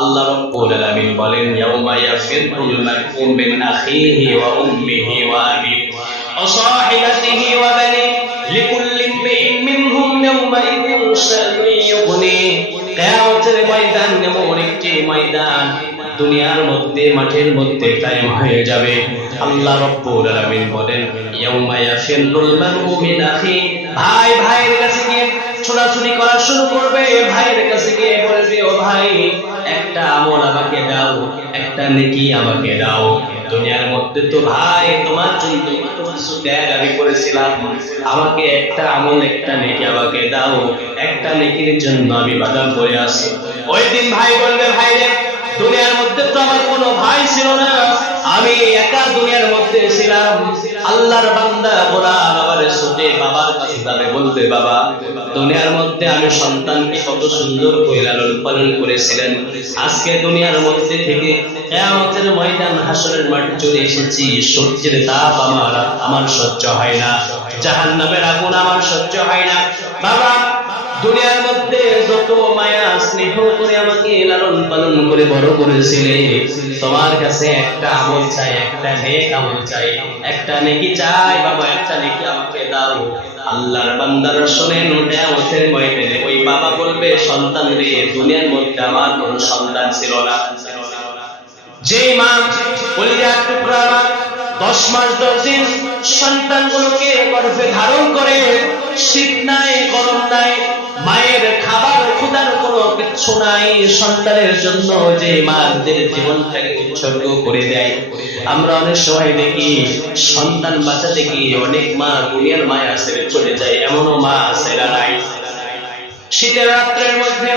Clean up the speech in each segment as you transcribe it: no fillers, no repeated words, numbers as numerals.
আল্লাহ রাব্বুল আলামিন বলেন ইয়াউমা ইয়াফিরুল মার'উ মিন আখিহি ওয়া উম্মিহি ওয়া আবিহি ওয়া সাহিবাতিহি ওয়া বানিহি লিকুল্লি ইমরিইন মিনহুম ইয়াউমাইযিন শা'নুন ইউগনি। কিয়ামতের ময়দান এমন একটি ময়দান দুনিয়ার মধ্যে মাঠের মধ্যে কায়েম হয়ে যাবে। আল্লাহ রাব্বুল আলামিন বলেন ইয়াউমা ইয়াফিরুল মার'উ মিন আখিহি, ভাই ভাইয়ের কাছে গিয়ে ছোটাছুটি করা শুরু করবে। ভাইয়ের কাছে গিয়ে বলবে ও ভাই একটা আমল আমাকে দাও, একটা নেকি আমাকে দাও। দুনিয়ার মধ্যে তো ভাই তোমার জন্য কত কিছু ত্যাগ আমি করেছিলাম, আমাকে একটা আমল একটা নেকি আমাকে দাও, একটা নেকির জন্য আমি বাদাম পড়ে আছি। ওই দিন ভাই বলবে ভাই রে দুনিয়ার মধ্যে তো আমার কোনো ভাই ছিল না, আমি একা দুনিয়ার মধ্যে ছিলাম। আল্লাহর বান্দা গোলাম আবার ছুটে বাবার কাছে যাবে, বলতে বাবা দুনিয়ার মধ্যে আমি সন্তানকে কত সুন্দর করে লালন পালন করেছিলেন, আজকে দুনিয়ার মধ্যে থেকে কিয়ামতের ময়দান হাসরের মাঠে চলে এসেছি, সূর্যের তাপ আমার সহ্য হয় না, জাহান্নামের আগুন আমার সহ্য হয় না। বাবা দুনিয়ার মধ্যে যত মায়া স্নেহ করে আমাকে লালন পালন করে বড় করেছিলে, তোমার কাছে একটা আমল চাই, একটা নেক আমল চাই, একটা নেকি চাই বাবা, একটা নেকি আমাকে দাও। আল্লাহর বান্দারা শুনেন কিয়ামতের ময়দানে ওই বাবা বলবে সন্তান রে দুনিয়ার মধ্যে আমার কোনো সন্তান ছিল না। যে মা কলিজার টুকরা 10 মাস 10 দিন সন্তানগুলোকে গর্ভে ধারণ করে, শীত নাই গরম নাই, মায়ের খাবার ক্ষুধার কোনো কিছু নাই, সন্তানের জন্য যে মাদের জীবনটাকে উৎসর্গ করে দেয়। আমরা অনেক সময় দেখি সন্তান বাঁচাতে গিয়ে অনেক মা দুনিয়ার মায়া ছেড়ে চলে যায়, এমনও মা আছে নাই। শীতের রাত্রের মধ্যে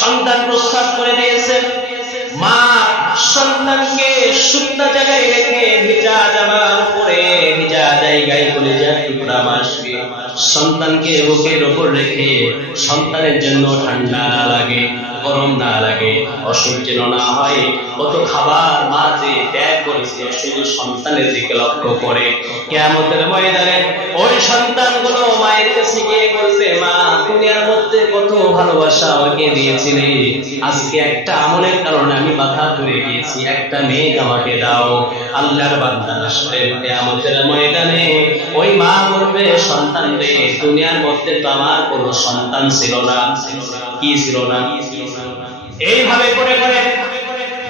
সন্তান প্রস্রাব করে দিয়েছে, মা সন্তানকে শুকনা জায়গায় রেখে ভিজা জামার উপরে ভিজা জায়গায় কলিজার টুকরা মাসবে, সন্তানকে বুকের উপর রেখে সন্তানের জন্য ঠান্ডা না লাগে গরম না লাগে অসুখ যেন না হয়, কত খাবার মা যে ত্যাগ করেছে শুধু সন্তানের দিকে লক্ষ্য করে। কিয়ামতের ময়দানে ওই সন্তানগুলো মায়ের কাছে গিয়ে বলবে মা দুনিয়ার মধ্যে কত ভালোবাসা আমাকে দিয়েছিলে, আজকে একটা আমলের কারণে আমি বাধা পড়ে গিয়েছি, একটা নেক আমাকে দাও। আল্লাহর বান্দারা শুনেন কিয়ামতের ময়দানে ওই মা বলবে সন্তান রে দুনিয়ার মধ্যে তো আমার কোনো সন্তান ছিল না, কি ছিল না। এইভাবে করে করে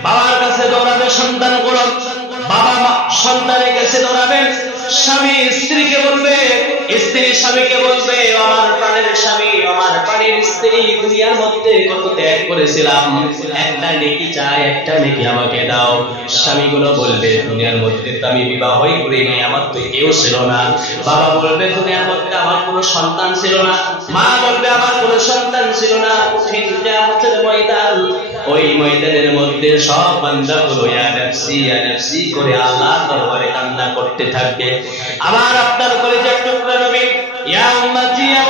বাবার কাছে দৌড়াবে সন্তানগুলো, বাবা সন্তানের কাছে দৌড়াবে, স্বামী স্ত্রীকে বলবে, স্ত্রী স্বামীকে বলবে আমার প্রাণের স্বামী আমার প্রাণের স্ত্রী দুনিয়ার মধ্যে কত ত্যাগ করেছিলাম, একটা নেকি চাই, একটা নেকি আমাকে দাও। স্বামীগুলো বলবে দুনিয়ার মধ্যে তো আমি বিবাহই করি নাই, আমার তো কেউ ছিল না। বাবা বলবে দুনিয়ার মধ্যে আমার কোনো সন্তান ছিল না, মা বলবে আমার কোনো সন্তান ছিল না। ঠিক কিয়ামতের ময়দান, ওই ময়দানের মধ্যে সব বান্দাগুলো ইয়া নাফসি করে আল্লাহর দরবারে কান্না করতে থাকবে। আমার আপনার কলিজার টুকরা নবী ইয়া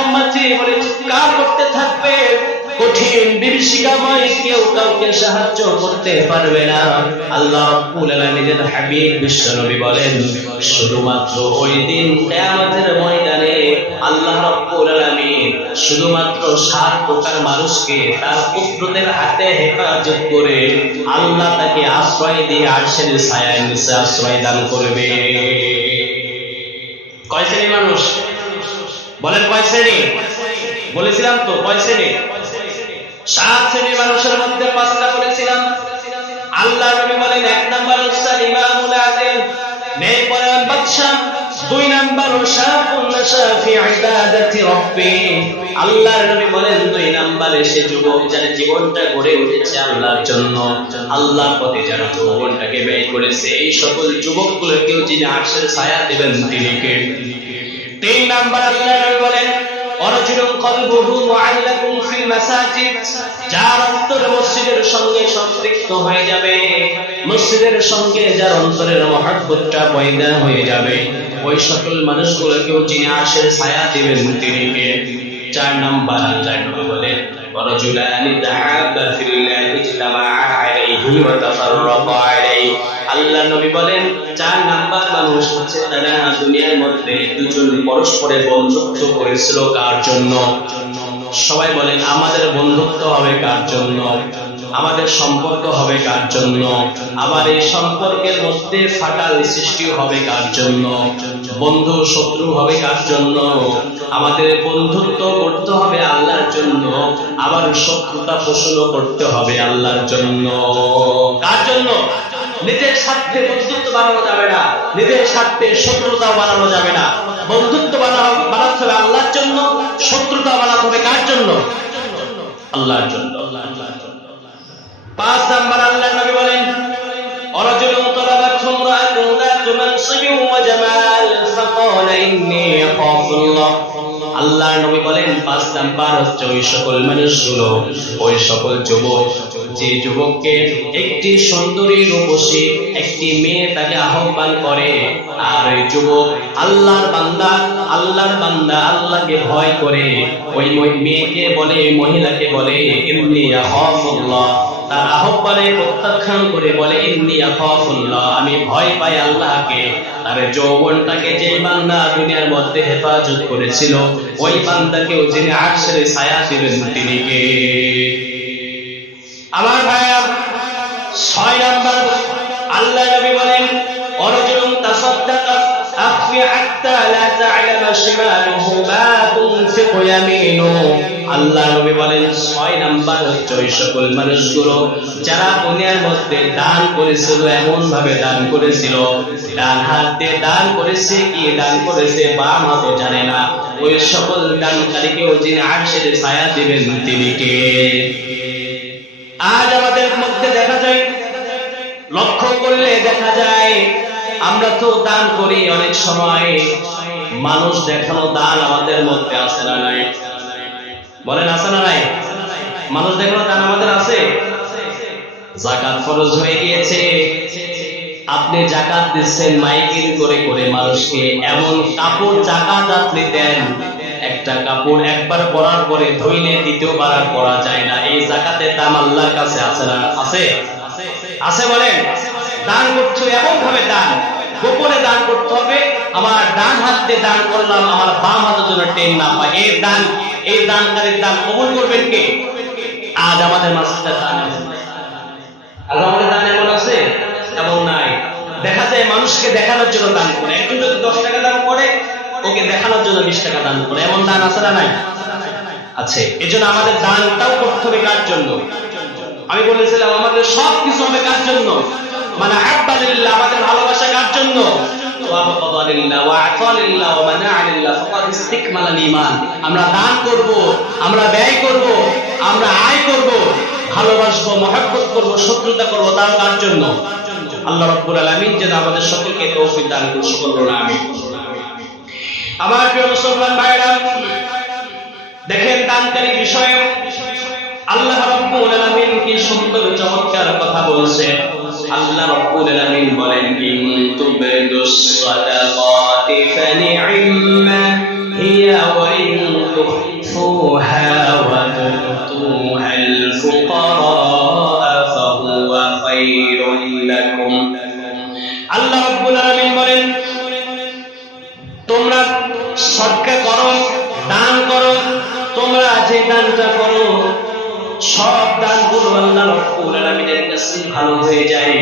উম্মতি বলে চিৎকার করতে থাকবে। কঠিন বিভীষিকাময় কেউ কাউকে সাহায্য করতে পারবে না। আল্লাহ রাব্বুল আলামিনের হাবিব বিশ্ব নবী বলেন শুধুমাত্র ওই দিন কিয়ামতের ময়দানে আল্লাহ রাব্বুল আলামিন শুধুমাত্র 7 প্রকার মানুষকে তার পুত্রদের হাতে হেফাজত করে আল্লাহ তাকে আশ্রয় দিয়ে আরশের ছায়ার নিচে আশ্রয় দান করবে। কয় শ্রেণী মানুষ বলেন? কয় শ্রেণী বলেছিলাম তো? কয় শ্রেণী? 7 শ্রেণীর মানুষের মধ্যে 5টা বলেছিলাম। আল্লাহ নবী বলেন 1 নাম্বার হচ্ছে ইমামুল আদিল, নেকপরায়ণ বাদশা। 2 নাম্বার শাফুন নাশাফি ইবাদাতি রাব্বি। আল্লাহর নবী বলেন 2 নাম্বারে সে যুবক যার জীবনটা গড়ে উঠেছে আল্লাহর জন্য, আল্লাহর পথে যারা জীবনটাকে ব্যয় করেছে, এই সকল যুবকগুলোকেও যিনি আরশের ছায়া দেবেন তিনি কে? 3 নাম্বার আল্লাহর নবী বলেন অরজুলুন কলবুহু মুআল্লাকুন ফিল মাসাজিদ, যার অন্তর মসজিদের সঙ্গে সম্পৃক্ত হয়ে যাবে, মসজিদের সঙ্গে যার অন্তরের মহব্বতটা পয়দা হয়ে যাবে, ওই সকল মানুষগুলোকেও যিনি আরশের ছায়া দিবেন তিনি কে? 4 নাম্বার আল্লাহর নবী বলেন ওয়ারাজুলানি তাহাব্বা ফিল্লাহি ইজতামাআ আলাইহি ওয়া তাফাররাকা আলাইহি। আল্লাহর নবী বলেন 4 নাম্বার মানুষ হচ্ছে তারা দুনিয়ার মধ্যে দুজন পরস্পরে বন্ধুত্ব করেছিল। কার জন্য? সবাই বলেন আমাদের বন্ধুত্ব হবে কার জন্য? আমাদের সম্পর্ক হবে কার জন্য? আবার এই সম্পর্কের মধ্যে ফাটাল সৃষ্টি হবে কার জন্য? বন্ধু শত্রু হবে কার জন্য? আমাদের বন্ধুত্ব করতে হবে আল্লাহর জন্য, আবার শত্রুতা পোষণ করতে হবে আল্লাহর জন্য। কার জন্য? নিজের স্বার্থে বন্ধুত্ব বানানো যাবে না, নিজের স্বার্থে শত্রুতা বানানো যাবে না। বন্ধুত্ব বানাতে হবে আল্লাহর জন্য, শত্রুতা বানাতে হবে কার জন্য? আল্লাহর জন্য। 5 নাম্বার আল্লাহর নবী বলেন, অরাজুলুন তালাবাতহু ইমরাআতুন যাতু মানসিবিন ওয়া জামাল ফাকালা ইন্নী আখাফুল্লাহ। আল্লাহর নবী বলেন 5 নাম্বার হচ্ছে ওই সকল মানুষগুলো, ওই সকল যুবক, যে যুবককে একটি সুন্দরী রূপসী একটি মেয়ে তাকে আহ্বান করে, আর ওই যুবক আল্লাহর বান্দা আল্লাহকে ভয় করে, ওই মেয়েকে বলে, মহিলাকে বলে ইন্নী আখাফুল্লাহ, তার আহ্বানে প্রত্যাখ্যান করে বলে ইন্নী আখাফুল্লাহ, আমি ভয় পাই আল্লাহকে। তার যৌবনটাকে যে বান্দা দুনিয়ার মধ্যে হেফাজত করেছিল, ওই বান্দাকেও যিনি আরশের ছায়া দিবেন তিনি কে? আমার ভাইয়া 6 নাম্বার আল্লাহ নবী বলেন, অরাজুলুন তাসাদদাকা আখফি হাত্তা লা তা'লামা শিমালুহু মা তুনফিকু ইয়ামিনুহু। আল্লাহ নবী বলেন 6 নাম্বার হচ্ছে ওই সকল মানুষগুলো যারা দুনিয়ার মধ্যে দান করেছিল, এমন ভাবে দান করেছিল, ডান হাত দিয়ে দান করেছে কি দান করেছে বাম হাত জানে না, ওই সকল দানকারীকেও যিনি আরশের ছায়া দিবেন তিনি কে? আজ আমাদের মধ্যে দেখা যায়, লক্ষ্য করলে দেখা যায়, আমরা তো দান করি অনেক সময়, মানুষ দেখানো দান আমাদের মধ্যে আছে না নাই? বলেন আছে না নাই? মানুষ দেখানো দান আমাদের আছে। যাকাত ফরজ হয়ে গিয়েছে, আপনি যাকাত দিচ্ছেন মাইকিং করে করে মানুষকে, এমন কাপড় যাকাত আপনি দেন, একটা কাপড় একবার পরার পরে ধুইলে দ্বিতীয়বার আর পরা যায় না, এই যাকাতের দাম আল্লাহর কাছে আছে না? আছে? আছে বলেন? দান করছো এমন ভাবে দান, গোপনে দান করতে হবে, আমার ডান হাত দিয়ে দান করলাম, আমার বাম হাতের জন্য টেন না পায়, এই দানকারীর দান কবুল করবেন কে? আজ আমাদের মাসজিদের দান আছে, আজ আমাদের দান এমন আছে? এমন নাই। দেখা যায় মানুষকে দেখানোর জন্য দান করে, একজন যদি 10 টাকা দান করে, ওকে দেখানোর জন্য 20 টাকা দান করে, এমন দান আছে না নাই? আছে। এজন্য আমাদের দানটাও করতে হবে কার জন্য? আমি বলেছিলাম আমাদের সব কিছু হবে কার জন্য? মানে আহাব্বা লিল্লাহ, আমাদের ভালোবাসা কার জন্য? ওয়া বাগাদা লিল্লাহ ওয়া আতা লিল্লাহ ওয়া মানা'a লিল্লাহ ফাকাদ ইসতিকমালাল ঈমান। আমরা দান করব, আমরা ব্যয় করব, আমরা আয় করব, ভালোবাসবো, মহব্বত করব, শত্রুতা করব, তাও কার জন্য? আল্লাহ রাব্বুল আলামিন যেন আমাদের সকলকে তৌফিক দান করুন, আমিন। আমার প্রিয় মুসলমান ভাইরা, দেখেন দানকারী বিষয়ে আল্লাহ রাব্বুল আলামিন কি সুন্দর চমৎকার কথা বলছেন। আল্লাহ রাব্বুল আলামিন বলেন, ইন তুবদুস সাদাকাতি ফানি'ম্মা হিয়া ওয়া ইন তুখফুহা ওয়া তু'তুহাল ফুকারা ফাহুয়া খায়রুল লাকুম। আল্লাহ রাব্বুল আলামিন বলেন, তোমরা সদকা করো, দান করো, তোমরা যে দানটা করো সব দানগুলো আল্লাহ রাব্বুল আলামিনের কাছে ভালো হয়ে যায়।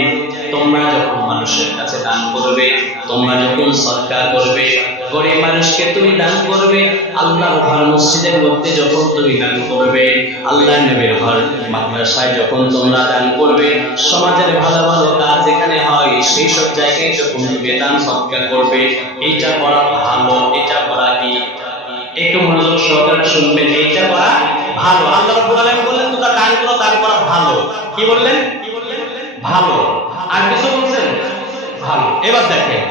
তোমরা যখন মানুষের কাছে দান করবে, তোমরা যখন সদকা করবে, গরিব মানুষকে তুমি দান করবে, আল্লাহর ঘর মসজিদের মধ্যে যখন তুমি দান করবে, আল্লাহর নবীর ঘর মাদ্রাসায় যখন তোমরা দান করবে, সমাজের ভালো ভালো কাজ যেখানে হয় সেই সব জায়গায় যখন তুমি দান সদকা করবে, এইটা করা ভালো। এটা করা কি? একটু মনোযোগ সহকারে শুনবেন, এইটা করা ভালো। আল্লাহ রাব্বুল আলামিন বললেন তোমরা দান করো, দান করা ভালো। কি বললেন? ভালো। আর কিছু বলছেন? ভালো। এবার দেখেন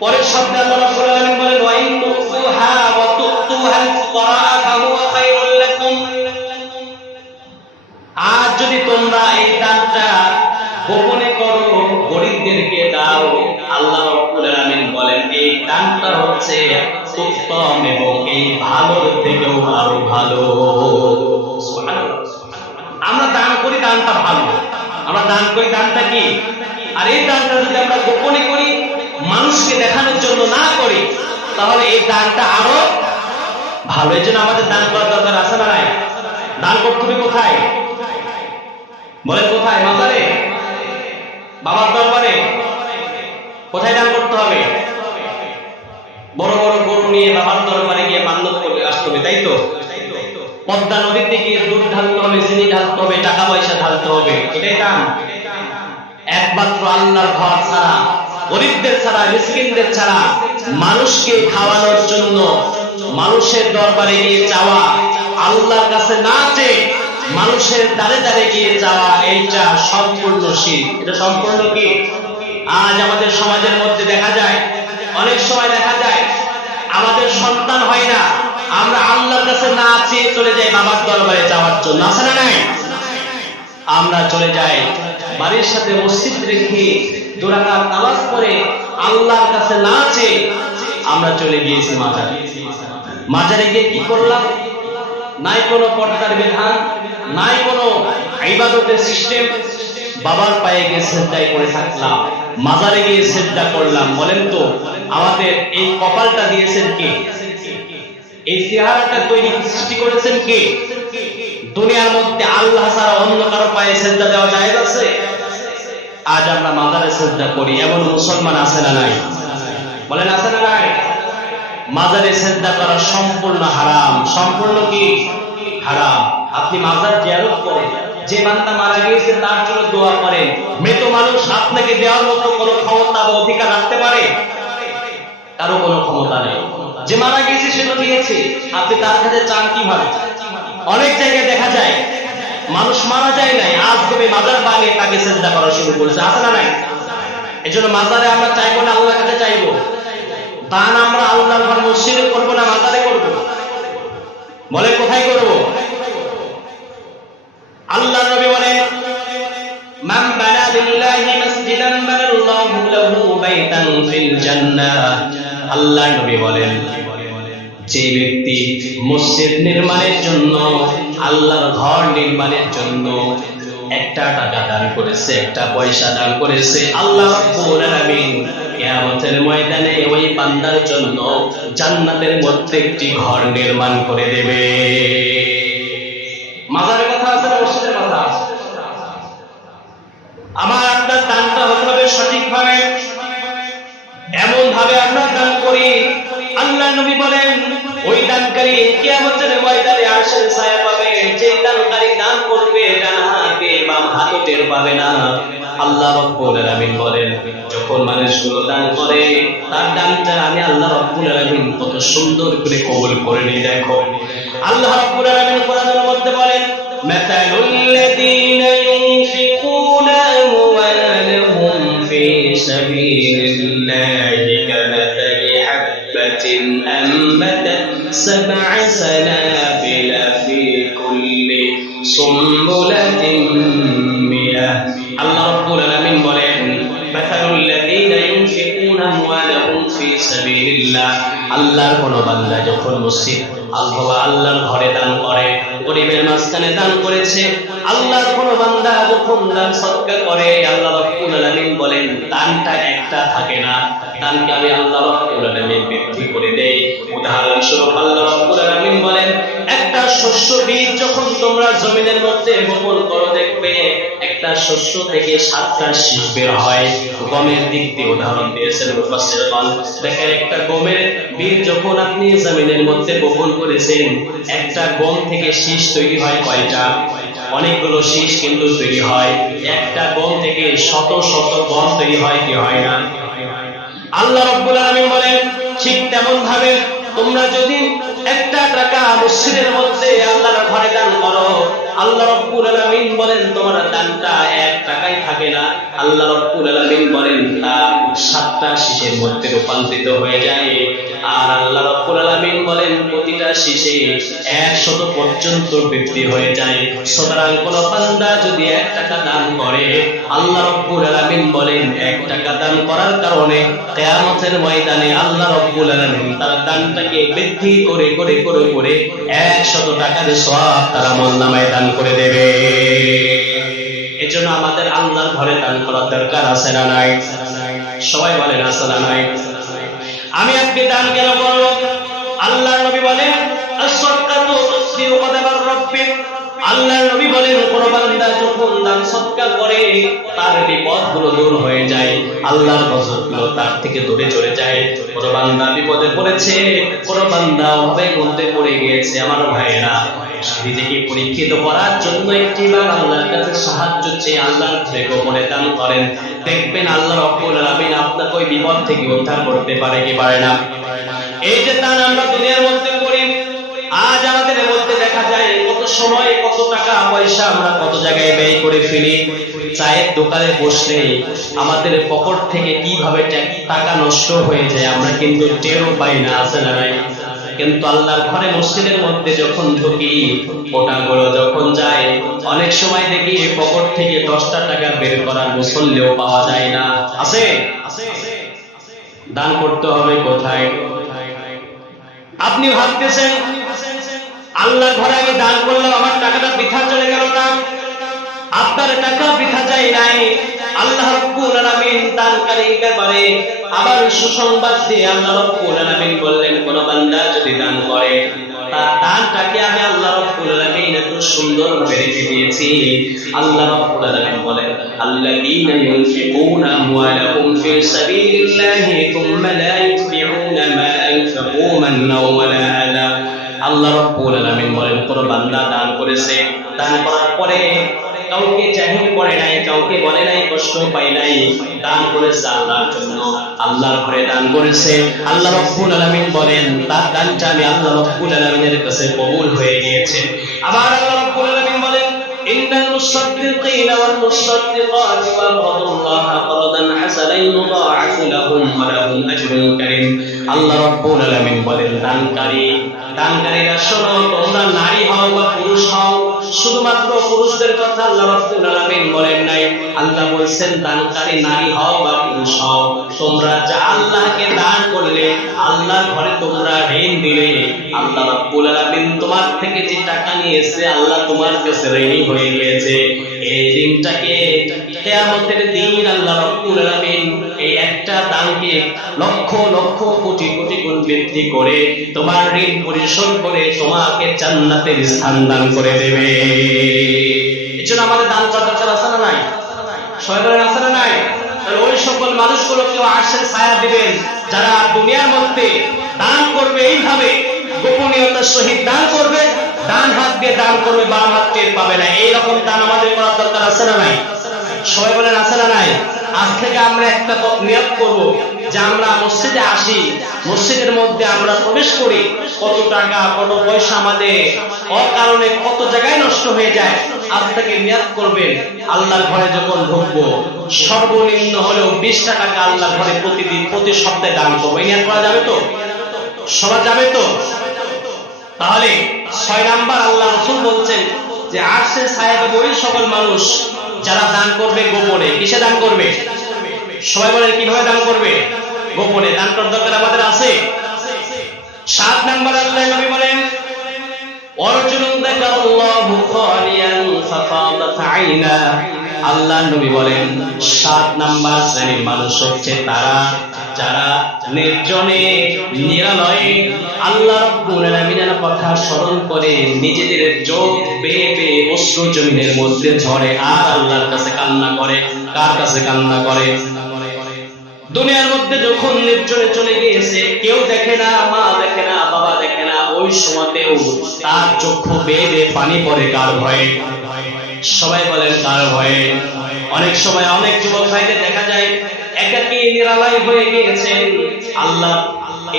পরের শব্দে আল্লাহ রাব্বুল আলামিন বলেন, ওয়া ইন তুখফুহা ওয়া তু'তুহাল ফুকারা ফাহুয়া খায়রুল লাকুম। আর যদি তোমরা এই দানটা গোপনে করো, গরিবদেরকে দাও, আল্লাহ রাব্বুল আলামিন বলেন এই দানটা হচ্ছে উত্তম এবং এই ভালোর থেকেও আরো ভালো। সুবহানাল্লাহ। আমরা দান করি, দানটা ভালো। আমরা দান করি, দানটা কি? আর এই দানটা যদি আমরা গোপনে করি, মানুষকে দেখানোর জন্য না করি, তাহলে এই দানটা আরো ভালো। এই জন্য আমাদের দান করার দরকার আছে না নাই? দান করতে হবে কোথায়? বলেন কোথায়? মাজারে, বাবার দরবারে? কোথায় দান করতে হবে? বড় বড় গরু নিয়ে বাবার দরবারে গিয়ে মান্যত করে আসতে হবে, তাই তো? পদ্মা নদীতে গিয়ে দুধ ঢালতে হবে, চিনি ঢালতে হবে, টাকা পয়সা ঢালতে হবে, এটাই দান? একমাত্র আল্লাহর ঘর ছাড়া, গরিবদের ছাড়া, মিসকিনদের ছাড়া, মানুষকে খাওয়ানোর জন্য মানুষের দরবারে গিয়ে চাওয়া, আল্লাহর কাছে না চেয়ে মানুষের দ্বারে দ্বারে গিয়ে চাওয়া, এইটা সম্পূর্ণ শিরক। এটা সম্পূর্ণ কি? আজ আমাদের সমাজের মধ্যে দেখা যায়, অনেক সময় দেখা যায় আমাদের সন্তান হয় না, আমরা আল্লাহর কাছে না চেয়ে চলে যাই বাবার দরবারে যাওয়ার জন্য, আছে না নাই? আমরা চলে যাই বাড়ির সাথে মসজিদ রেখে 2 রাকাত নামাজ পড়ে আল্লাহর কাছে না চেয়ে আমরা চলে গিয়েছি মাজারে। মাজারে গিয়ে কি করলাম? নাই কোনো পর্দার বিধান, নাই কোনো ইবাদতের সিস্টেম, বাবার পায়ে গিয়ে সিজদায় করে থাকলাম, মাজারে গিয়ে সিজদা করলাম। বলেন তো আমাদের এই কপালটা দিয়েছেন কে? এই চেহারাটা তৈরি সৃষ্টি করেছেন কে? দুনিয়ার মধ্যে আল্লাহ ছাড়া অন্য কারো পায়ে সিজদা দেওয়া জায়েজ আছে? আজ আমরা মাজারে সিজদা করি, এমন মুসলমান আছে না নাই? বলেন আছে না নাই? মাজারে সিজদা করা সম্পূর্ণ হারাম। সম্পূর্ণ কি? হারাম। আপনি মাজার জিয়ারত করেন, যে বান্দা মারা গিয়েছে তার জন্য দোয়া করেন, মৃত মানুষ আপনাকে দেওয়ার মতো কোনো ক্ষমতা বা অধিকার রাখতে পারে? কারো কোনো ক্ষমতা নেই। যে মারা গিয়েছে সে তো দিয়েছে, আপনি তার কাছে চান কিভাবে? অনেক জায়গায় দেখা যায় মানুষ মারা যায় নাই, আজ কবে মাজার বানিয়ে তাকে সিজদা করা শুরু করেছে, আছে না নাই? এজন্য মাজারে আমরা চাইবো না, আল্লাহর কাছে চাইবো। দান আমরা আল্লাহর ঘর মসজিদে করবো না মাজারে করবো? বলে কোথায় করব? আল্লাহর নবী বলেন, মান বানা লিল্লাহি মাসজিদান বানাল্লাহু লাহু বাইতান ফিল জান্নাহ। আল্লাহর নবী বলেন, যে ব্যক্তি মসজিদ নির্মাণের জন্য, আল্লাহর ঘর নির্মাণের জন্য 1 টাকা দান করেছে, 1 পয়সা দান করেছে, আল্লাহ রাব্বুল আলামিন কিয়ামতের ময়দানে ওই বান্দার জন্য জান্নাতের মধ্যে একটি ঘর নির্মাণ করে দেবে। মাজারের কথা আছে না মসজিদের কথা আছে? আমার আপনার দানটা হতে হবে সঠিকভাবে, এমন ভাবে আমরা দান করি, আল্লাহ নবী বলেন ওই দানকারী কিয়ামতের ময়দানে আরশের ছায়া পাবে। যে দানকারী দান করবে ডান হাতে বাম হাতে টের পাবে না। আল্লাহ রাব্বুল আলামিন বলেন, যখন মানুষগুলো দান করে তার দানটা আমি আল্লাহ রাব্বুল আলামিন কত সুন্দর করে কবুল করে নিই। দেখো আল্লাহ রাব্বুল আলামিন কোরআনের মধ্যে বলেন, মাতালুল লাযীনা ইউনফিকুনা আমওয়ালাহুম ফি সাবিলিল্লাহি কামাসালি হাববাতিন আমবাতাত 7 সানাবিলা ফি কুল্লি সুমবুলাতিন মিয়া। আল্লাহ রাব্বুল আলামিন বলেন, মাতালুল লাযীনা ইউনফিকুনা আমওয়ালাহুম ফি সাবিলিল্লাহ। আল্লাহর কোন বান্দা যখন মসজিদ আল্লাহর ঘরে দান করে, গরিবের মাঝখানে দান করেছে, আল্লাহর কোন বান্দা যখন দান সদকা করে, আল্লাহ রাব্বুল আলামিন বলেন দানটা একটা থাকে না, দানকে আমি আল্লাহ রাব্বুল আলামিন বৃদ্ধি করে দেই। উদাহরণস্বরূপ আল্লাহ রাব্বুল আলামিন বলেন, একটা শস্য বীজ যখন তোমরা জমিনের মধ্যে বপন করো, দেখবে একটা শস্য থেকে 7টা শীষ বের হয়। গমের দিক দিয়ে উদাহরণ দিয়েছেন মুফাসসিরগণ। দেখেন একটা গমের বীজ যখন আপনি জমিনের মধ্যে বপন করেছেন, একটা গম থেকে শীষ তৈরি হয় কয়টা? অনেকগুলো শীষ কিন্তু তৈরি হয়। একটা গম থেকে শত শত গম তৈরি হয়, কি হয় না? আল্লাহ রাব্বুল আলামিন বলেন, ঠিক তেমন ভাবে তোমরা যদি 1 টাকা মসজিদের মধ্যে আল্লাহর ঘরে দান করো, আল্লাহ রাব্বুল আলামিন বলেন তোমার দানটা 1 টাকাই থাকে না, আল্লাহ রাব্বুল আলামিন বলেন তা 7টা শীষের মধ্যে রূপান্তরিত হয়ে যায়। আর আল্লাহ রাব্বুল আলামিন বলেন প্রতিটা শীষে 100 পর্যন্ত বৃদ্ধি হয়ে যায়। সুতরাং কোন বান্দা যদি 1 টাকা দান করে, আল্লাহ রাব্বুল আলামিন বলেন 1 টাকা দান করার কারণে কিয়ামতের ময়দানে আল্লাহ রাব্বুল আলামিন তার দানটাকে বৃদ্ধি করে করে করে করে 100 টাকার সওয়াব তার আমলনামায় দান করে দেবে। এজন্য আমাদের আল্লাহর ঘরে দান করার দরকার আছে না নাই? সবাই বলেন আছে না নাই? আমি আপনি দান কেন করব? আল্লাহর নবী বলেন, আস-সাদকাতু তুসবিহু কদাবার রাব্বি। আল্লাহর নবী বলেন কোন বান্দা যখন দান সদকা করে তার বিপদগুলো দূর হয়ে যায়, আল্লাহর গজবগুলো তার থেকে দূরে চলে যায়। কোন বান্দা বিপদে পড়েছে, কোন বান্দা অভাবের মধ্যে পড়ে গিয়েছে, আমার ভাইয়েরা নিজেকে পরীক্ষিত করার জন্য একটিবার আল্লাহর কাছে সাহায্য চেয়ে আল্লাহর কাছে গোপনে দান করেন, দেখবেন আল্লাহ রাব্বুল আলামিন আপনাকে ওই বিপদ থেকে উদ্ধার করতে পারে কি পারে না। এই যে দান আমরা দুনিয়ার মধ্যে করি, আজ আমাদের মধ্যে দেখা যায় কত সময়, কত টাকা পয়সা আমরা কত জায়গায় ব্যয় করে ফেলি। চায়ের দোকানে বসলে আমাদের পকেট থেকে কিভাবে টাকা নষ্ট হয়ে যায় আমরা কিন্তু টেরও পাই না, আছে না নাই? কিন্তু আল্লাহর ঘরে মসজিদের মধ্যে যখন ঢুকি, ওটাগুলো যখন যায়, অনেক সময় দেখি পকেট থেকে 10টা টাকা বের করার মুসল্লিও পাওয়া যায় না। আছে? দান করতে হবে কোথায়? আপনি ভাবতেছেন আল্লাহর ঘরে আমি দান করলাম, আমার টাকাটা বৃথা চলে গেল না। আপনার টাকা বৃথা যায় নাই। আল্লাহ রাব্বুল আলামিন দানকারীর ব্যাপারে আবার সুসংবাদ দিয়ে আল্লাহ রাব্বুল আলামিন বললেন, কোন বান্দা যদি দান করে তার দানটাকে আমি আল্লাহ রাব্বুল আলামিন এত সুন্দর ভাবে রেখে দিয়েছি। আল্লাহ রাব্বুল আলামিন বলেন, আল্লাযীনা ইউনফিকুনা আমওয়ালাহুম ফি সাবিলিল্লাহি থুম্মা লা ইউতবিউনা মা আনফাকু মান্নাও ওয়ালা আযা। আল্লাহ রাব্বুল আলামিন বলেন, কোন বান্দা দান করেছে, দান করার পরে কাউকে জাহির করে নাই, কাউকে বলে নাই, কষ্ট পায় নাই, দান করেছে আল্লাহর জন্য, আল্লাহর ঘরে দান করেছে। আল্লাহ রাব্বুল আলামিন বলেন তার দানটা আমি আল্লাহ রাব্বুল আলামিনের কাছে কবুল হয়ে গিয়েছে। আবার আল্লাহ রাব্বুল আলামিন বলেন, ইন্নাল মুসাদ্দিকিনা ওয়াল মুসাদ্দিকাতি ওয়াকরাদুল্লাহা করদান হাসানান ইউদাআফু লাহুম ওয়া লাহুম আজরুন কারীম। আল্লাহ রাব্বুল আলামিন বলেন, দানকারীরা শোনো, তোমরা নারী হও বা পুরুষ হও, শুধুমাত্র পুরুষদের কথা আল্লাহ রাব্বুল আলামিন বলেন নাই, আল্লাহ বলছেন দানকারী নারী হও বা পুরুষ হও, তোমরা যা আল্লাহকে দান করলে, আল্লাহর ঘরে তোমরা ঋণ দিলে, আল্লাহ রাব্বুল আলামিন তোমার থেকে যে টাকা নিয়েছে আল্লাহ তোমার কাছে ঋণী হয়ে গিয়েছে। এই ঋণটাকে কিয়ামতের দিন আল্লাহ রাব্বুল আলামিন এই একটা দানকে লক্ষ লক্ষ কোটি কোটি গুণ বৃদ্ধি করে তোমার ঋণ পরিশোধ করে তোমাকে জান্নাতের স্থান দান করে দেবে। এজন্য আমাদের দান করার দরকার আছে না নাই? সবাই বলেন আছে না নাই? তাহলে ওই সকল মানুষগুলোকে আরশের ছায়া দিবেন যারা দুনিয়ার মধ্যে দান করবে, এইভাবে গোপনীয়তার সহিত দান করবে, ডান হাত দিয়ে দান করবে, বাম হাত টের পাবে না। এইরকম দান আমাদের করার দরকার আছে না নাই? সবাই বলেন আছে না নাই? আজ থেকে আমরা একটা নিয়ত করব যে আমরা মসজিদে আসি, মসজিদের মধ্যে আমরা প্রবেশ করি, কত টাকা কত পয়সা আমাদের অকারণে কত জায়গায় নষ্ট হয়ে যায়। আজ থেকে নিয়ত করবেন আল্লাহর ঘরে যখন ঢুকবো সর্বনিম্ন হলেও 20টা টাকা আল্লাহর ঘরে প্রতিদিন প্রতি সপ্তাহে দান করবো। এই নিয়ত করা যাবে তো? সবাই যাবে তো? তাহলে 6 নাম্বার আল্লাহ রাসূল বলছেন যে আরশের ছায়া পাবে ওই সকল মানুষ যারা দান করবে গোপনে। কিসে দান করবে? সবাই বলেন কিভাবে দান করবে? গোপনে। দান করার দরকার আমাদের আছে। 7 নাম্বার আল্লাহ নবী বলেন, ওয়ারজুলুন যাকারাল্লাহু খালিয়ান ফাফাদাত আইনা। আল্লাহ নবী বলেন 7 নাম্বার শ্রেণীর মানুষ হচ্ছে তারা যারা নির্জনে নিরালয়ে আল্লাহ রাব্বুল আলামিনের কথা স্মরণ করে নিজেদের চোখ বেয়ে বেয়ে অশ্রু জমিনের মধ্যে ঝরে আর আল্লাহর কাছে কান্না করে। কার কাছে কান্না করে? দুনিয়ার মধ্যে যখন নির্জনে চলে গিয়েছে, কেউ দেখে না, মা দেখে না, বাবা দেখে না, ওই সময়তেও তার চক্ষু বেয়ে বেয়ে পানি পড়ে। কার ভয়ে? সবাই বলেন কার ভয়ে? অনেক সময় অনেক যুবক ভাইদের দেখা যায় একাকী নিরালয় হয়ে গিয়েছেন। আল্লাহ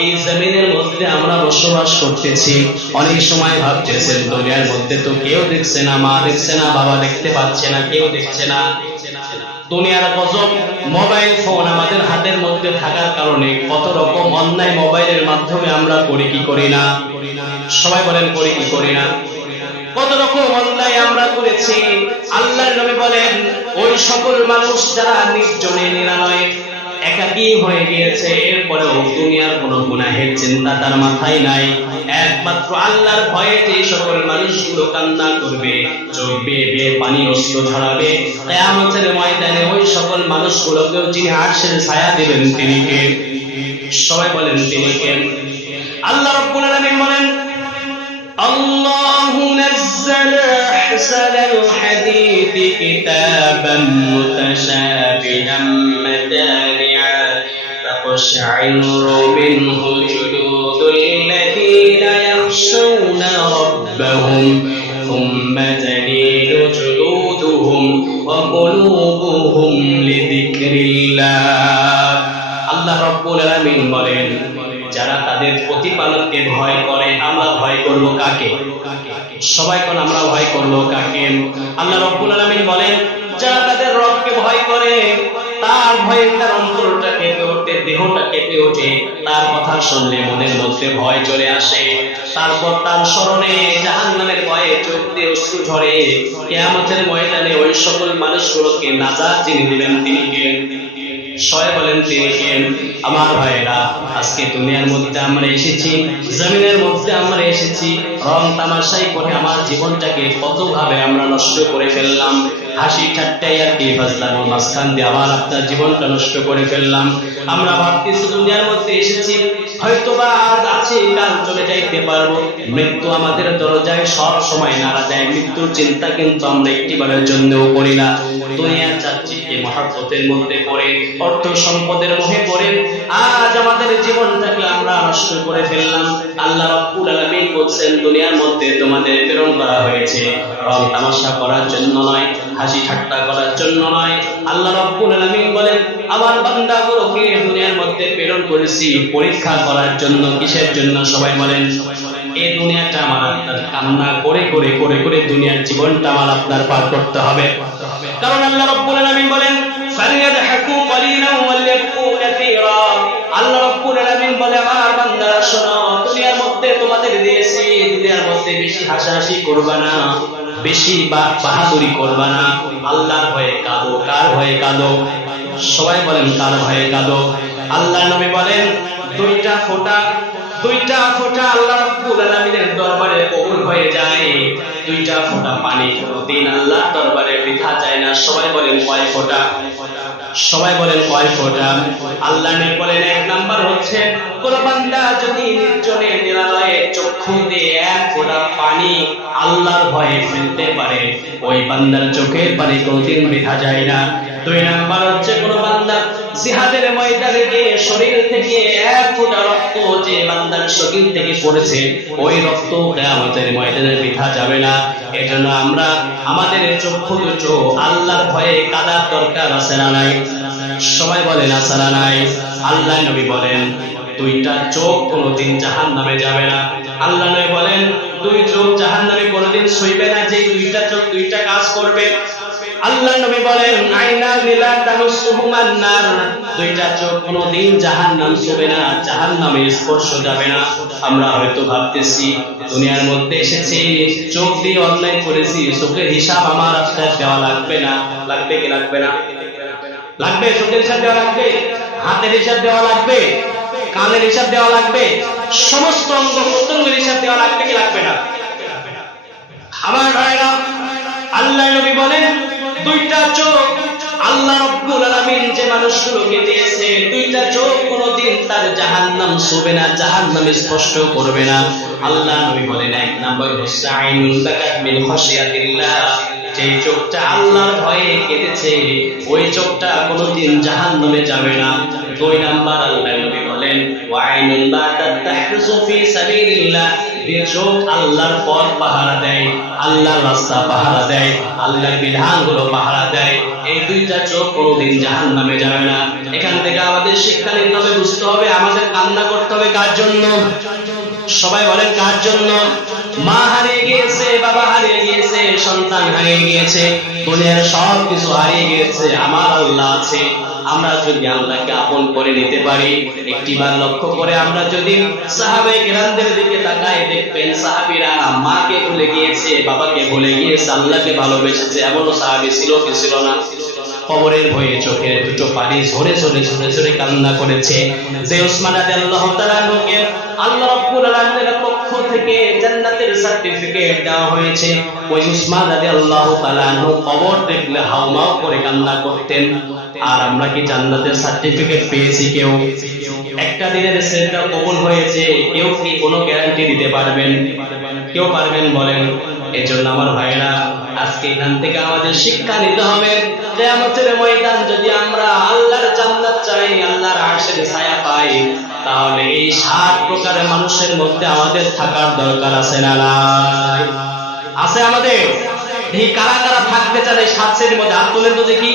এই জমিনের মধ্যে আমরা বসবাস করতেছি, অনেক সময় ভাবতেছেন দুনিয়ার মধ্যে তো কেউ দেখছে না, মা দেখছে না, বাবা দেখতে পাচ্ছে না, কেউ দেখছে না। দুনিয়ার গজব মোবাইল ফোন আমাদের হাতের মধ্যে থাকার কারণে কত রকম অন্যায় মোবাইলের মাধ্যমে আমরা করি কি করি না? সবাই বলেন করি কি করি না? কত রকম অন্যায় আমরা করেছি। আল্লাহর নবী বলেন ওই সকল মানুষ যারা নির্জনে নিরালয়ে একাকী হয়ে গিয়েছে, এরপরেও দুনিয়ার কোনো গুনাহের চিন্তা তার মাথায় নাই, একমাত্র আল্লাহর ভয়ে যে সকল মানুষগুলো কান্না করবে, চোখ বেয়ে বেয়ে পানি অশ্রু ঝরাবে, কিয়ামতের ময়দানে ওই সকল মানুষগুলোকেও যিনি আরশের ছায়া দিবেন তিনি কে? সবাই বলেন তিনি কে? আল্লাহ রাব্বুল আলামিন বলেন الله نزل أحسن الحديث كتابا متشابها متانعا تقشعر منه جلود الذين يخشون ربهم ثم تلين جلودهم وقلوبهم لذكر الله আল্লাহ রাব্বুল আলামিন বলেন, যারা তাদের প্রতিপালককে ভয় করে, আমরা ভয় করব কাকে? সবাই কোন আমরা ভয় করব কাকে? আল্লাহ রাব্বুল আলামিন বলেন, যারা তাদের রবকে ভয় করে, তার ভয়ে তার অন্তরটা কেঁপে ওঠে, দেহটা কেঁপে ওঠে, তার কথা শুনলে মনের মধ্যে ভয় চলে আসে, তারপর তার স্মরণে জাহান্নামের ভয়ে চোখ দিয়ে অশ্রু ঝরে। কিয়ামতের ময়দানে ওই সকল মানুষগুলোকে নাজাত যিনি দিবেন তিনি কে? সবাই বলেন তিনি কে? আমার ভাইয়েরা, আজকে দুনিয়ার মধ্যে আমরা এসেছি, জমিনের মধ্যে আমরা এসেছি, রং তামাশাই করে আমার জীবনটাকে কতভাবে আমরা নষ্ট করে ফেললাম। হাসি ঠাট্টাই আর কি ফাজলামো মাঝখান দিয়ে আমার আপনার জীবনটা নষ্ট করে ফেললাম। আমরা ভাবতেছি দুনিয়ার মধ্যে এসেছি, হয়তোবা আজ আছে কাল চলে যাইতে পারবো। মৃত্যু আমাদের দরজায় সব সময় নাড়া দেয়, মৃত্যুর চিন্তা কিন্তু আমরা একটিবারের জন্যও করি না। দুনিয়ার চাকচিকে মহাব্বতের মধ্যে পড়ে, অর্থ সম্পদের মোহে পড়ে আজ আমাদের জীবনটাকে আমরা নষ্ট করে ফেললাম। আল্লাহ রাব্বুল আলামিন বলছেন, দুনিয়ার মধ্যে তোমাদের প্রেরণ করা হয়েছে রং তামাশা করার জন্য নয়, হাসি ঠাট্টা করার জন্য নয়। আল্লাহ রাব্বুল আলামিন বলেন, আমার বান্দাগুলোকে দুনিয়ার মধ্যে প্রেরণ করেছি পরীক্ষা করার জন্য। কিসের জন্য? সবাই বলেন। এই দুনিয়াটা আমার আপনার কান্না করে করে করে করে দুনিয়ার জীবনটা আমার আপনার পার করতে হবে। কারণ আল্লাহ রাব্বুল আলামিন বলেন, ফালিয়াদহাকু ক্বালিলান ওয়ালিয়াবকু কাসীরা। আল্লাহ রাব্বুল আলামিন বলে, আমার বান্দারা শোনো, দুনিয়ার মধ্যে তোমাদের দিয়েছি, দুনিয়ার মধ্যে বেশি হাসাহাসি করবা না, বেশি বাহাদুরি করবা না, আল্লাহর ভয়ে কাঁদো। কার ভয়ে কাঁদো? সবাই বলেন, কার ভয়ে কাঁদো? আল্লাহ নবী বলেন, দুইটা ফোঁটা আল্লাহ রাব্বুল আলামিনের দরবারে কবুল হয়ে যায়। দুইটা ফোঁটা পানি কোনদিন আল্লাহর দরবারে বৃথা যায় না। সবাই বলেন কয় ফোঁটা? সবাই বলেন কয় ফোঁটা? আল্লাহ নবী বলেন, এক নাম্বার হচ্ছে, কোন বান্দা যদি নির্জনে নিরালয়ে চক্ষু দিয়ে এক ফোঁটা পানি আল্লাহর ভয়ে ফেলতে পারে, ওই বান্দার চোখের পানি কোনদিন বৃথা যায় না। দুই নাম্বার হচ্ছে, কোন বান্দা জিহাদের ময়দানে গিয়ে শরীর থেকে এক ফোঁটা রক্ত যে বান্দার শরীর থেকে পড়েছে, ওই রক্ত কিয়ামতের ময়দানে বৃথা যাবে না। এজন্য আমরা আমাদের চক্ষু দুটো আল্লাহর ভয়ে কাদার দরকার আছে না নাই? সবাই বলেন আছে না নাই? আল্লাহ নবী বলেন, দুইটা চোখ কোনোদিন জাহান্নামে যাবে না। আল্লাহ নবী বলেন, দুই চোখ জাহান্নামে কোনোদিন শুইবে না, যে দুইটা চোখ দুইটা কাজ করবে। আল্লাহ নবী বলেন, আইনানি লা তামাসসুহুমান নার। দুইটা চোখ কোনোদিন জাহান্নাম ছুবে না, জাহান্নামের স্পর্শ যাবে না। আমরা হয়তো ভাবতেছি দুনিয়ার মধ্যে এসেছি, চোখ দিয়ে অন্যায় করেছি, চোখের হিসাব আমার আপনার দেওয়া লাগবে না। লাগবে কি লাগবে না? লাগবে। চোখের হিসাব দেওয়া লাগবে, হাতের হিসাব দেওয়া লাগবে, কানের হিসাব দেওয়া লাগবে, সমস্ত অঙ্গ প্রত্যঙ্গের হিসাব দেওয়া লাগবে কি লাগবে না? আমার ভাইরা, আল্লাহ নবী বলেন, দুইটা চোখ আল্লাহ রাব্বুল আলামিন যে মানুষগুলোকে দিয়েছে, দুইটা চোখ কোনোদিন তার জাহান্নাম ছুবে না, জাহান্নাম স্পর্শ করবে না। আল্লাহ নবী বলেন, এক নাম্বার হচ্ছে আইনুন বাকাত মিন খাশিয়াতিল্লাহ, যে চোখটা আল্লাহর ভয়ে কেঁদেছে, ওই চোখটা কোনোদিন জাহান্নামে যাবে না। দুই নাম্বার আল্লাহ নবী বলেন, ওয়াইনুন বাতাত তাহরুসু ফি সাবিলিল্লাহ, যে চোখ আল্লাহর পথ পাহারা দেয়, আল্লাহর রাস্তা পাহারা দেয়, আল্লাহর বিধানগুলো পাহারা দেয়, এই দুইটা চোখ কোনোদিন জাহান্নামে যাবে না। এখান থেকে আমাদের শিক্ষা নিতে হবে, বুঝতে হবে আমাদের কান্না করতে হবে কার জন্য? সবাই বলেন কার জন্য? মা হারিয়ে গিয়েছে, বাবা হারিয়ে গিয়েছে, সন্তান হারিয়ে গিয়েছে, দুনিয়ার সব কিছু হারিয়ে গিয়েছে, আমার আল্লাহ আছে। আমরা যদি আল্লাহকে আপন করে নিতে পারি, একটিবার লক্ষ্য করে আমরা যদি সাহাবায়ে কেরামদের দিকে তাকাই, দেখবেন সাহাবীরা মাকে ভুলে গিয়েছে, বাবাকে ভুলে গিয়েছে, আল্লাহকে ভালোবেসেছে। এমনও সাহাবী ছিল কি ছিল না? কবরের ভয়ে চোখের দুটো পানি ঝরে ঝরে ঝরে ঝরে কান্না করেছে। যে উসমান রাদিয়াল্লাহু তাআলা আনহুকে আল্লাহ রাব্বুল আলামিনের পক্ষ থেকে জান্নাতের সার্টিফিকেট দেওয়া হয়েছে, ওই উসমান রাদিয়াল্লাহু তাআলা আনহু কবর দেখলে হাউমাউ করে কান্না করতেন। আর আমরা কি জান্নাতের সার্টিফিকেট পেয়েছি? কেউ একটা দিনের সেজদা কবুল হয়েছে, কেউ কি কোনো গ্যারান্টি দিতে পারবেন? কেউ পারবেন বলেন? এজন্য আমার ভাইরা, আজকে এখান থেকে আমাদের শিক্ষা নিতে হবে, কিয়ামতের ময়দান যদি আমরা আল্লাহর জান্নাত চাই, আল্লাহর আরশের ছায়া পাই, তাহলে এই 7 প্রকারের মানুষের মধ্যে আমাদের থাকার দরকার আছে না নাই? আছে আমাদের? এই কারা কারা থাকতে চান এই 7 শ্রেণীর মধ্যে? হাত তুলেন তো দেখি।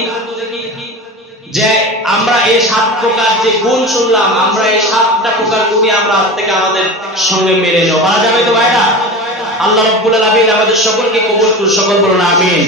যে আমরা এই 7 প্রকার যে গুণ শুনলাম, আমরা এই 7টা প্রকার গুণই আমরা আজ থেকে আমাদের সঙ্গে মেনে নেব। পারা যাবে তো ভাইরা? আল্লাহ রাব্বুল আলামিন আমাদের সকলকে কবুল করুন, সকল বলুন আমিন।